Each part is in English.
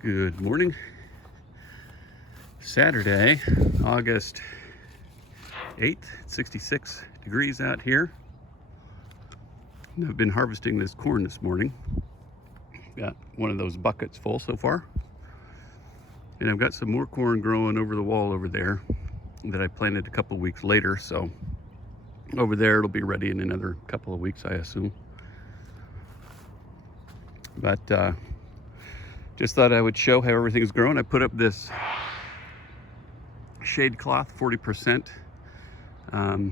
Good morning. Saturday, August 8th, 66 degrees out here. And I've been harvesting this corn this morning. Got one of those buckets full so far. And I've got some more corn growing over the wall over there that I planted a couple of weeks later. So over there it'll be ready in another couple of weeks, I assume. But just thought I would show how everything's growing. I put up this shade cloth, 40%. I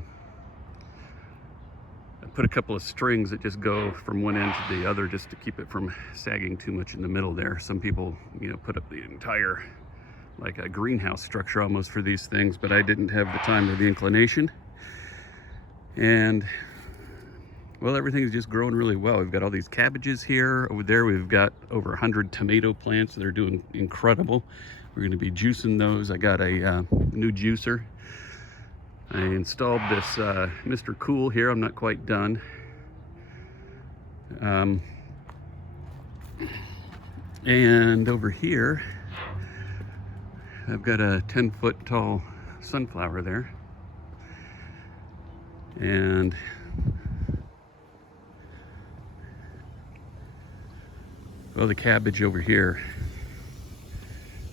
put a couple of strings that just go from one end to the other just to keep it from sagging too much in the middle there. Some people, put up the entire, like a greenhouse structure almost for these things, but I didn't have the time or the inclination. And well, everything's just growing really well. We've got all these cabbages here. Over there, we've got over 100 tomato plants that are doing incredible. We're going to be juicing those. I got a new juicer. I installed this Mr. Cool here. I'm not quite done. And over here, I've got a 10-foot tall sunflower there. And well, the cabbage over here,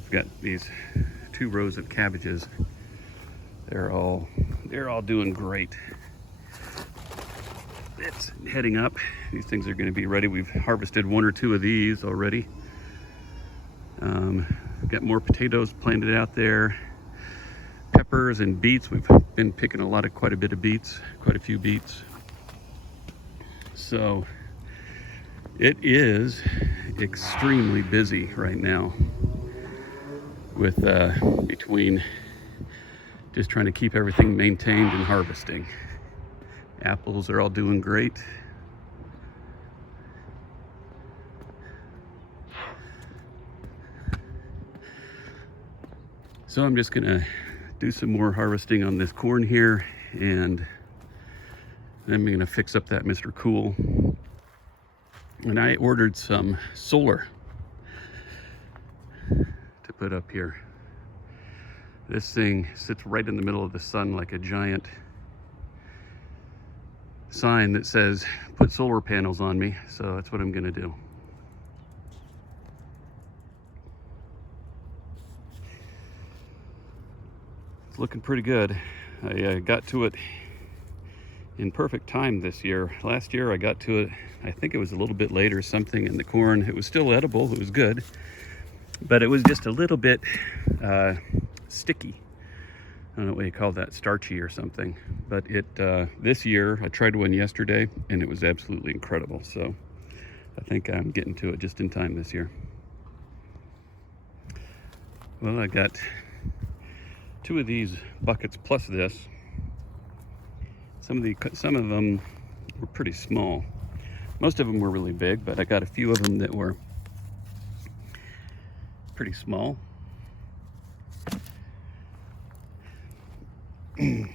I've got these 2 rows of cabbages. They're all doing great. It's heading up. These things are going to be ready. We've harvested 1 or 2 of these already. Got more potatoes planted out there. Peppers and beets. We've been picking quite a bit of beets, quite a few beets. So it is extremely busy right now with between just trying to keep everything maintained and harvesting. Apples are all doing great. So I'm just gonna do some more harvesting on this corn here, and then I'm gonna fix up that Mr. Cool. And I ordered some solar to put up here. This thing sits right in the middle of the sun like a giant sign that says, put solar panels on me. So that's what I'm gonna do. It's looking pretty good. I got to it in perfect time this year. Last year I got to it, I think it was a little bit later, something in the corn. It was still edible, it was good, but it was just a little bit sticky. I don't know what you call that, starchy or something. But this year, I tried one yesterday and it was absolutely incredible. So I think I'm getting to it just in time this year. Well, I got 2 of these buckets plus this. Some of them were pretty small. Most of them were really big, but I got a few of them that were pretty small. And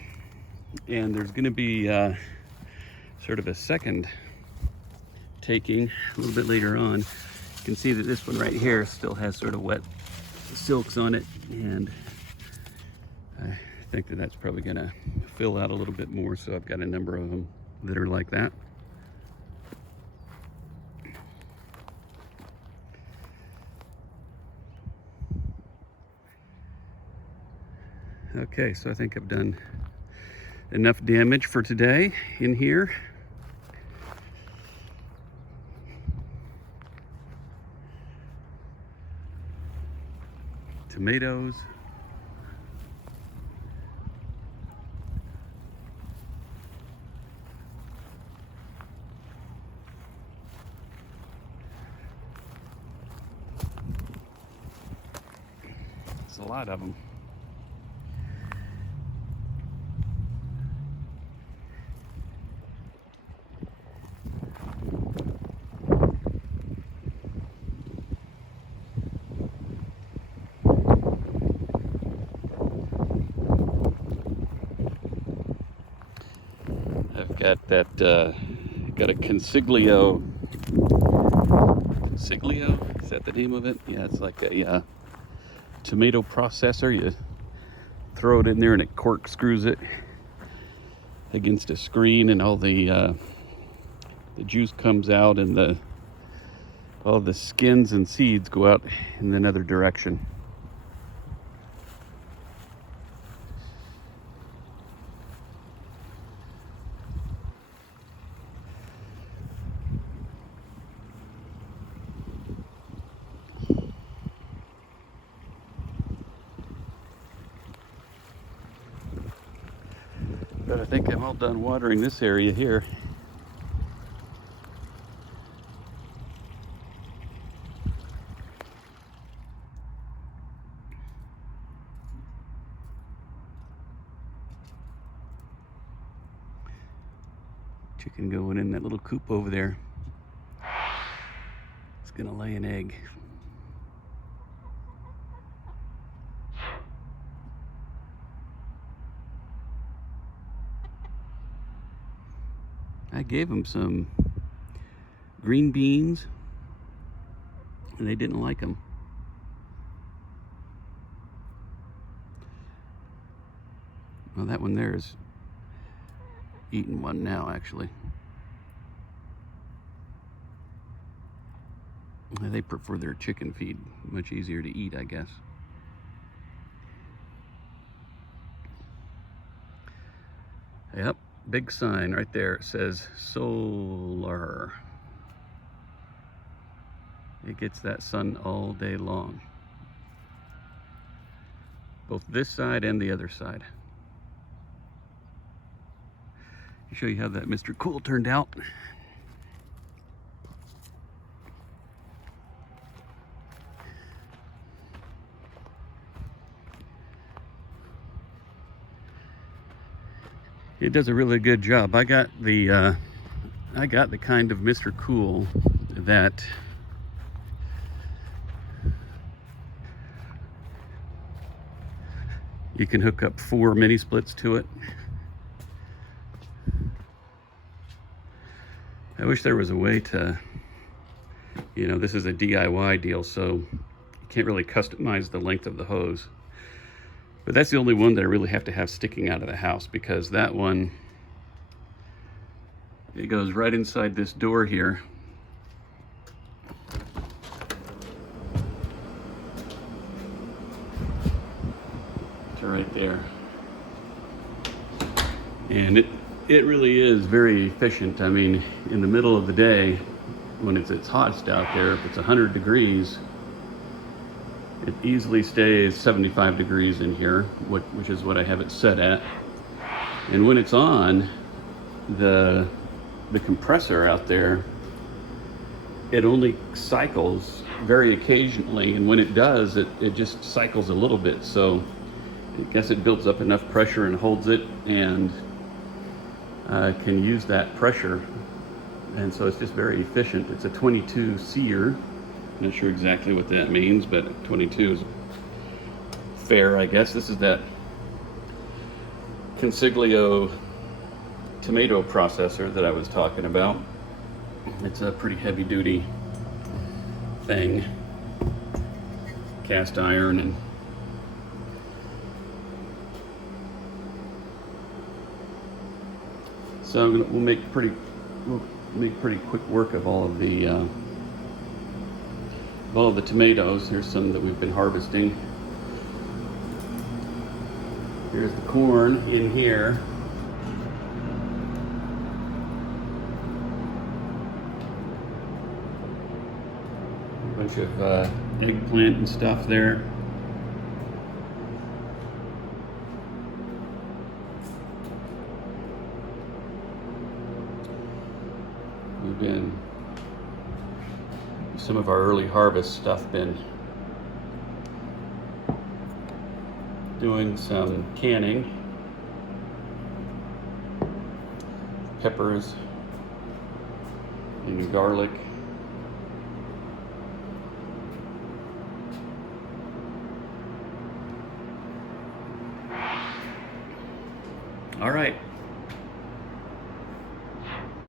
there's going to be sort of a second taking a little bit later on. You can see that this one right here still has sort of wet silks on it, and I think that that's probably going to fill out a little bit more, so I've got a number of them that are like that. Okay, so I think I've done enough damage for today in here. Tomatoes. It's a lot of them. I've got that, got a Consiglio Consiglio, is that the name of it? Yeah, it's like a tomato processor. You throw it in there and it corkscrews it against a screen, and all the juice comes out, and all the skins and seeds go out in another direction. But I think I'm all done watering this area here. Chicken going in that little coop over there. It's gonna lay an egg. I gave them some green beans and they didn't like them. Well, that one there is eating one now, actually. They prefer their chicken feed. Much easier to eat, I guess. Yep, big sign right there. It says solar. It gets that sun all day long. Both this side and the other side. I'll show you how that Mr. Cool turned out. It does a really good job. I got the kind of Mr. Cool that you can hook up 4 mini splits to it. I wish there was a way to, this is a DIY deal, so you can't really customize the length of the hose. But that's the only one that I really have to have sticking out of the house, because that one, it goes right inside this door here. To right there. And it really is very efficient. I mean, in the middle of the day, when it's hottest out there, if it's 100 degrees, it easily stays 75 degrees in here, which is what I have it set at. And when it's on, the compressor out there, it only cycles very occasionally, and when it does, it just cycles a little bit. So I guess it builds up enough pressure and holds it, and can use that pressure. And so it's just very efficient. It's a 22 seer. Not sure exactly what that means, but 22 is fair, I guess. This is that Consiglio tomato processor that I was talking about. It's a pretty heavy duty thing. Cast iron, and so we'll make pretty quick work of all of the tomatoes. Here's some that we've been harvesting. Here's the corn in here. A bunch of eggplant and stuff there. We've been, some of our early harvest stuff, been doing some canning. Peppers and garlic. All right,